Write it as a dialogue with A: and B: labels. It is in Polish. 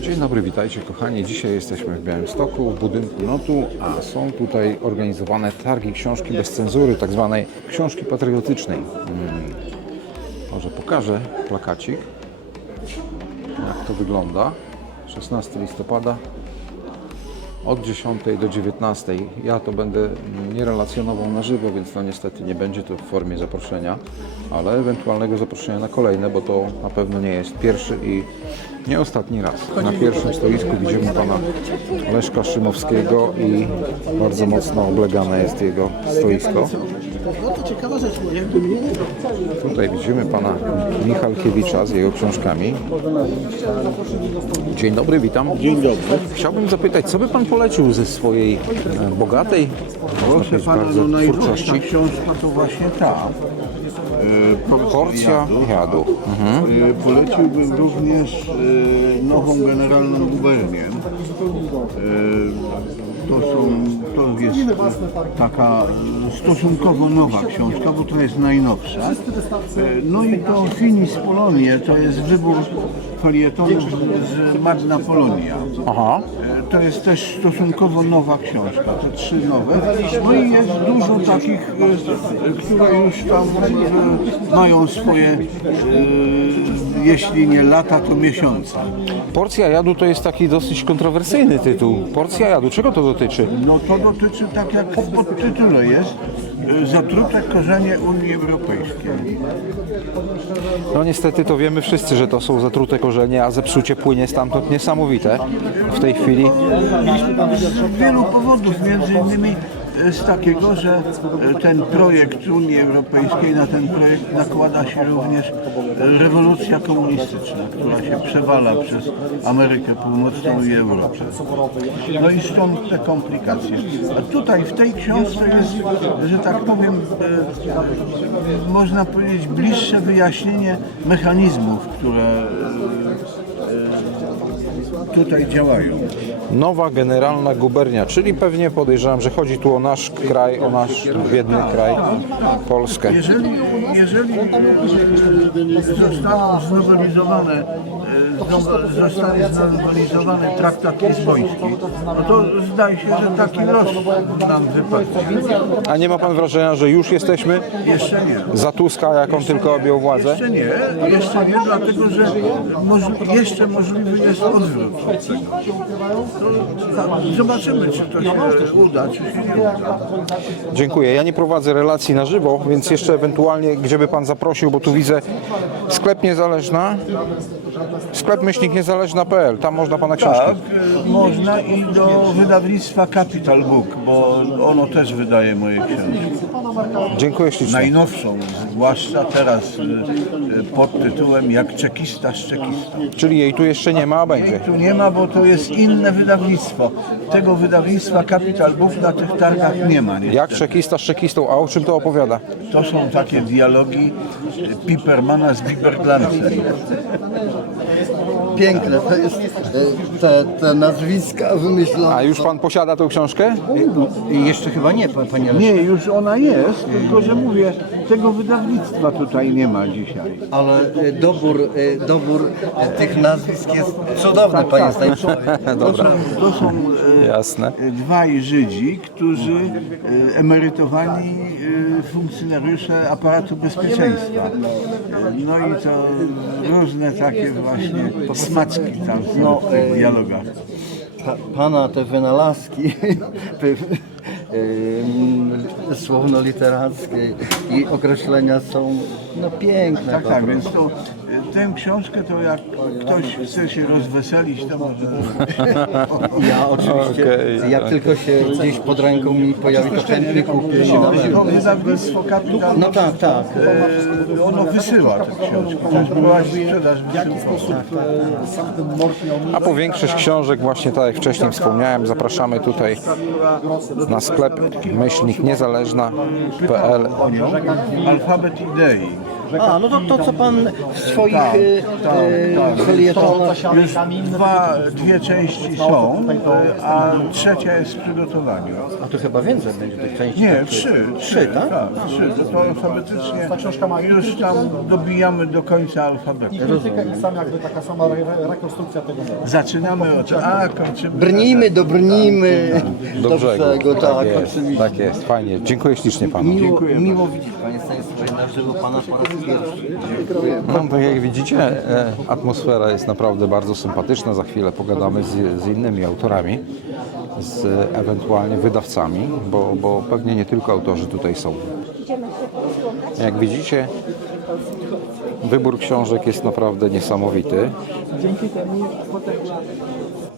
A: Dzień dobry, witajcie kochani. Dzisiaj jesteśmy w Białymstoku, w budynku NOT-u, a są tutaj organizowane targi książki bez cenzury, tak zwanej książki patriotycznej. Może pokażę plakacik, jak to wygląda. 16 listopada od 10 do 19. Ja to będę nie relacjonował na żywo, więc to niestety nie będzie to w formie zaproszenia, ale ewentualnego zaproszenia na kolejne, bo to na pewno nie jest pierwszy i nie ostatni raz. Na pierwszym stoisku widzimy pana Leszka Szymowskiego i bardzo mocno oblegane jest jego stoisko. Tutaj widzimy pana Michalkiewicza z jego książkami. Dzień dobry, witam.
B: Dzień dobry.
A: Chciałbym zapytać, co by pan polecił ze swojej bogatej,
B: Proszę pana, no najnowsza książka to właśnie ta.
A: Porcja jadu.
B: Poleciłbym również nową generalną gubernię. To jest taka stosunkowo nowa książka, bo to jest najnowsza. No i to Finis Polonie, to jest wybór felietonów z Magna Polonia.
A: Aha.
B: To jest też stosunkowo nowa książka, to 3 nowe. No i jest dużo takich, które już tam mają swoje, jeśli nie lata, to miesiące.
A: Porcja jadu to jest taki dosyć kontrowersyjny tytuł. Porcja jadu, czego to dotyczy?
B: No to dotyczy, tak jak w podtytule jest, zatrute korzenie Unii Europejskiej.
A: No niestety to wiemy wszyscy, że to są zatrute korzenie, a zepsucie płynie stamtąd niesamowite w tej chwili.
B: Z wielu powodów, między innymi z takiego, że ten projekt Unii Europejskiej, na ten projekt nakłada się również rewolucja komunistyczna, która się przewala przez Amerykę Północną i Europę. No i stąd te komplikacje. A tutaj w tej książce jest, że tak powiem, można powiedzieć bliższe wyjaśnienie mechanizmów, które tutaj działają.
A: Nowa generalna gubernia, czyli pewnie podejrzewam, że chodzi tu o nasz kraj, o nasz biedny kraj, Polskę.
B: Jeżeli zostaną znowelizowany traktat lizboński, no to zdaje się, że taki los nam wypadł.
A: A nie ma pan wrażenia, że już jesteśmy
B: Jeszcze nie.
A: za Tuska, jak on tylko objął władzę?
B: Jeszcze nie, dlatego że jeszcze możliwy jest odwrót. Zobaczymy, czy to się uda, czy się nie uda.
A: Dziękuję. Ja nie prowadzę relacji na żywo, więc jeszcze ewentualnie, gdzie by pan zaprosił, bo tu widzę sklep Niezależna, sklep-niezależna.pl, tam można pana książki.
B: Tak, można i do wydawnictwa Capital Book, bo ono też wydaje moje książki.
A: Dziękuję ślicznie.
B: Najnowszą, zwłaszcza teraz pod tytułem Jak czekista z czekistą.
A: Czyli jej tu jeszcze nie ma, a będzie.
B: Tu nie ma, bo to jest inne wydawnictwo. Tego wydawnictwa Capital Book na tych targach nie ma.
A: Jak czekista z czekistą, a o czym to opowiada?
B: To są takie dialogi Pipermana z Biberglancem.
C: Piękne, to jest te nazwiska wymyślone.
A: A już pan posiada tą książkę?
C: Jeszcze chyba nie, panie Leszku.
B: Nie, już ona jest, tylko że mówię, tego wydawnictwa tutaj nie ma dzisiaj.
C: Ale dobór tych nazwisk jest cudowny, panie Stanisławie.
B: To są
A: Jasne.
B: dwaj Żydzi, którzy emerytowani funkcjonariusze aparatu bezpieczeństwa. No i to różne takie właśnie smaczki tam są w tych dialogach.
C: Pana te wynalazki słowno-literackie i określenia są piękne.
B: Tak, tak, więc to, tę książkę to jak ktoś chce się rozweselić, to może...
C: Ja oczywiście,
A: Okej,
C: jak tylko się gdzieś pod ręką mi pojawi, to chętnie kupię.
B: To wydawnictwo Kapital,
C: No tak, tak.
B: ono wysyła te książki, to jest była sprzedaż wysyłkowa.
A: A po większość książek, właśnie tak jak wcześniej wspomniałem, zapraszamy tutaj na sklep /niezależna.pl.
B: Alfabet Idei.
C: A, no to co pan w swoich felietonach...
B: Już dwie części są, a trzecia jest w przygotowaniu.
C: A to chyba więcej będzie tych części.
B: Nie, trzy,
C: tak?
B: tak, trzy. To alfabetycznie już tam dobijamy do końca alfabetu.
D: I sam jakby taka sama rekonstrukcja tego.
B: Zaczynamy od A, kończymy
C: Brnijmy, dobrnijmy
A: Do brzegu.
C: tak,
A: jest,
C: oczywiście.
A: tak jest, fajnie. Dziękuję ślicznie panu.
C: Miło widzieć Państwa na żywo, pana po raz pierwszy.
A: No, tak jak widzicie, atmosfera jest naprawdę bardzo sympatyczna. Za chwilę pogadamy z innymi autorami, z ewentualnie wydawcami, bo pewnie nie tylko autorzy tutaj są. Jak widzicie, wybór książek jest naprawdę niesamowity.